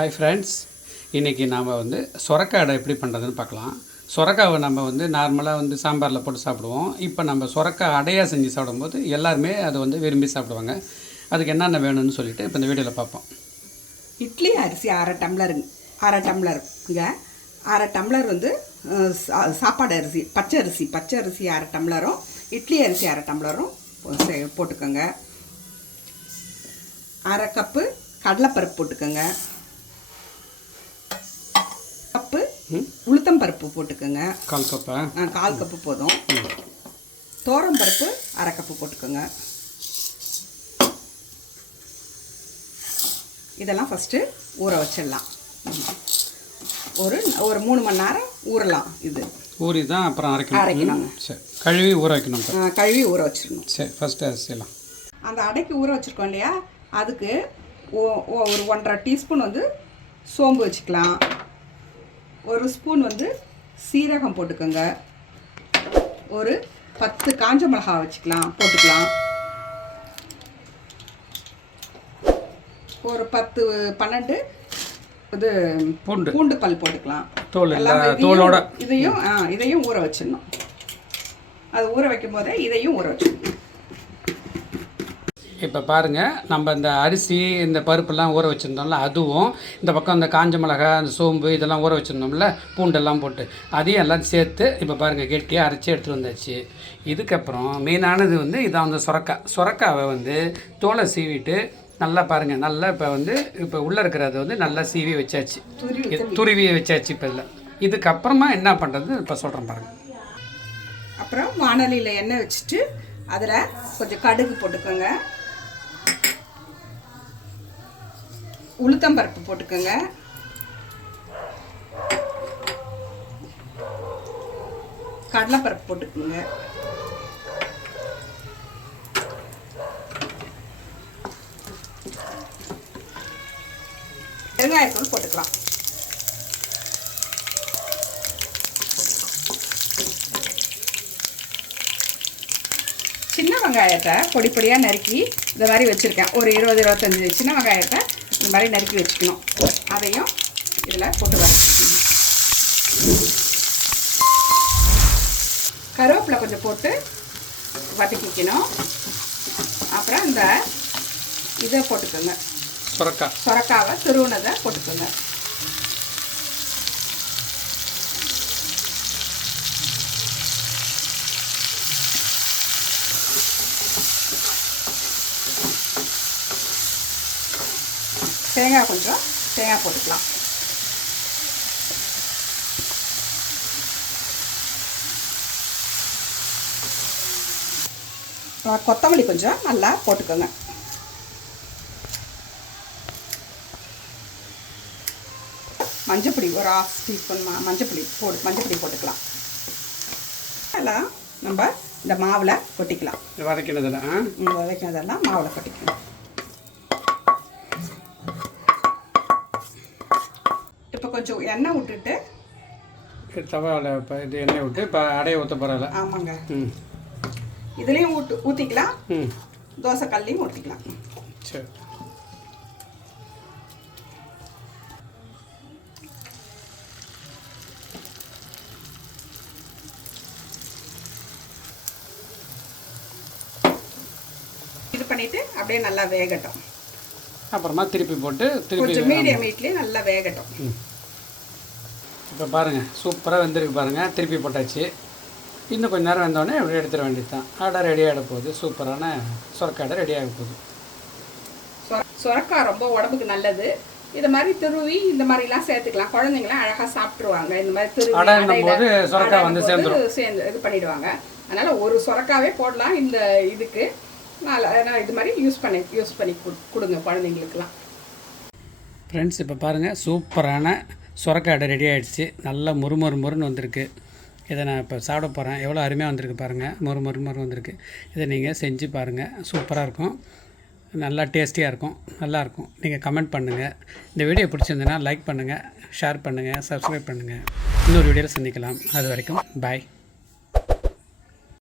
Hi friends, இன்றைக்கி நாம் சொரக்காய் அடை எப்படி பண்ணுறதுன்னு பார்க்கலாம். சொரக்காவை நம்ம நார்மலாக சாம்பாரில் போட்டு சாப்பிடுவோம். இப்போ நம்ம சொரக்காய் அடையாக செஞ்சு சாப்பிடும்போது எல்லாருமே அதை விரும்பி சாப்பிடுவாங்க. அதுக்கு என்னென்ன வேணும்னு சொல்லிவிட்டு இப்போ இந்த வீடியோவில் பார்ப்போம். இட்லி அரிசி அரை டம்ளருங்க, அரை டம்ளர் சாப்பாடு அரிசி பச்சை அரிசி அரை டம்ளரும் இட்லி அரிசி அரை டம்ளரும் போட்டுக்கோங்க. அரை கப்பு கடலைப்பருப்பு போட்டுக்கோங்க. கப்பு உளுத்தம் பருப்பு போட்டுக்கோங்க. கால் கப்பு போதும். தோரம் பருப்பு அரை கப்பு போட்டுக்கோங்க. இதெல்லாம் ஃபஸ்ட்டு ஊற வச்சிடலாம். ஒரு 3 மணி நேரம் ஊறலாம். இது ஊறி தான் அப்புறம் அரைக்கணும். சரி, கழுவி ஊற வைக்கணும். கழுவி ஊற வச்சிடணும். சரி, ஃபஸ்ட்டு அரிசியெல்லாம் அந்த அடைக்கு ஊற வச்சுருக்கோம் இல்லையா, அதுக்கு ஒரு 1.5 டீஸ்பூன் சோம்பு வச்சுக்கலாம். 1 ஸ்பூன் சீரகம் போட்டுக்கோங்க. ஒரு 10 காஞ்ச மிளகா போட்டுக்கலாம். ஒரு 10-12 பூண்டு பல் போட்டுக்கலாம். தோலோட இதையும் ஊற வச்சிடணும். அது ஊற வைக்கும் போதே இதையும் ஊற வச்சிடணும். இப்போ பாருங்கள், நம்ம இந்த அரிசி இந்த பருப்பெல்லாம் ஊற வச்சுருந்தோம்ல, அதுவும் இந்த பக்கம் இந்த காஞ்ச மிளகா அந்த சோம்பு இதெல்லாம் ஊற வச்சுருந்தோம்ல, பூண்டெல்லாம் போட்டு அதையும் எல்லாம் சேர்த்து இப்போ பாருங்கள் கெட்டியாக அரைச்சி எடுத்துகிட்டு வந்தாச்சு. இதுக்கப்புறம் மெயினானது இதான் சொரக்காவை தோலை சீவிட்டு நல்லா பாருங்கள், நல்லா இப்போ உள்ளே இருக்கிறத நல்லா சீவி வச்சாச்சு, துருவி வச்சாச்சு. இப்போ இல்லை, இதுக்கப்புறமா என்ன பண்ணுறது இப்போ சொல்கிறேன் பாருங்கள். அப்புறம் வானலியில் எண்ணெய் வச்சுட்டு அதில் கொஞ்சம் கடுகு போட்டுக்கோங்க. உளுத்தம் பருப்பு போட்டுக்கோங்க. கடலைப்பருப்பு போட்டுக்கோங்க. பெருங்காயத்தூள் போட்டுக்கலாம். சின்ன வெங்காயத்தை பொடி பொடியாக நறுக்கி இந்த மாதிரி வச்சுருக்கேன். ஒரு 20-25 சின்ன வெங்காயத்தை இந்த மாதிரி நறுக்கி வச்சுக்கணும். அதையும் இதில் போட்டு வரேன். கருவேப்பிலை கொஞ்சம் போட்டு வதக்கிக்கணும். அப்புறம் இந்த இதை போட்டுக்கோங்க, சொரக்காவை துருவினதை போட்டுக்கோங்க. தேங்காய் போட்டுக்கலாம். கொத்தமல்லி கொஞ்சம் நல்லா போட்டுக்கோங்க. மஞ்சப்பொடி ஒரு 1/2 டீஸ்பூன் மஞ்சப்பொடி போட்டுக்கலாம். எல்லாம் நம்ம இந்த மாவில் கொட்டிக்கலாம். வதக்கினதெல்லாம் மாவில் கொட்டிக்கலாம். இப்போ கொஞ்சம் எண்ணெய் விட்டுட்டு தவாவில் இப்போ இது எண்ணெய் விட்டு இப்போ அடையை ஊற்ற போகிறல. ஆமாங்க, இதுலேயும் ஊற்றிக்கலாம். தோசை கல்லையும் ஊற்றிக்கலாம். சரி, இது பண்ணிவிட்டு அப்படியே நல்லா வேகட்டும். அப்புறமா திருப்பி போட்டு கொஞ்சம் மீடியம் ஹீட்லேயே நல்லா வேகட்டும். இப்போ பாருங்கள், சூப்பராக வெந்திருக்கு பாருங்கள். திருப்பி போட்டாச்சு. இன்னும் கொஞ்சம் நேரம் வந்தோடனே இப்படி எடுத்துட வேண்டியது தான். அடை ரெடி ஆகிட போகுது. சூப்பரான சொரக்காய் அடை ரெடி ஆக போகுது. சொரக்காய் ரொம்ப உடம்புக்கு நல்லது. இது மாதிரி துருவி இந்த மாதிரிலாம் சேர்த்துக்கலாம். குழந்தைங்களாம் அழகாக சாப்பிட்ருவாங்க. இந்த மாதிரி துருவி போது சொரக்காய் சேர்ந்து இது பண்ணிவிடுவாங்க. அதனால் ஒரு சொரக்காவே போடலாம். இந்த இதுக்கு இது மாதிரி யூஸ் பண்ணி கொடுங்க குழந்தைங்களுக்குலாம். ஃப்ரெண்ட்ஸ், இப்போ பாருங்கள், சூப்பரான சொரக்காய் அடை ரெடி ஆகிடுச்சு. நல்லா முறுமுறுன்னு வந்திருக்கு. இதை நான் இப்போ சாப்பிட போகிறேன். எவ்வளோ அருமையாக வந்திருக்கு பாருங்கள். மொறு வந்திருக்கு. இதை நீங்கள் செஞ்சு பாருங்கள், சூப்பராக இருக்கும். நல்லா டேஸ்டியாக இருக்கும், நல்லாயிருக்கும். நீங்கள் கமெண்ட் பண்ணுங்கள். இந்த வீடியோ பிடிச்சிருந்ததுன்னா லைக் பண்ணுங்கள், ஷேர் பண்ணுங்கள், சப்ஸ்கிரைப் பண்ணுங்கள். இன்னொரு வீடியோவில் சந்திக்கலாம். அது வரைக்கும் பாய்.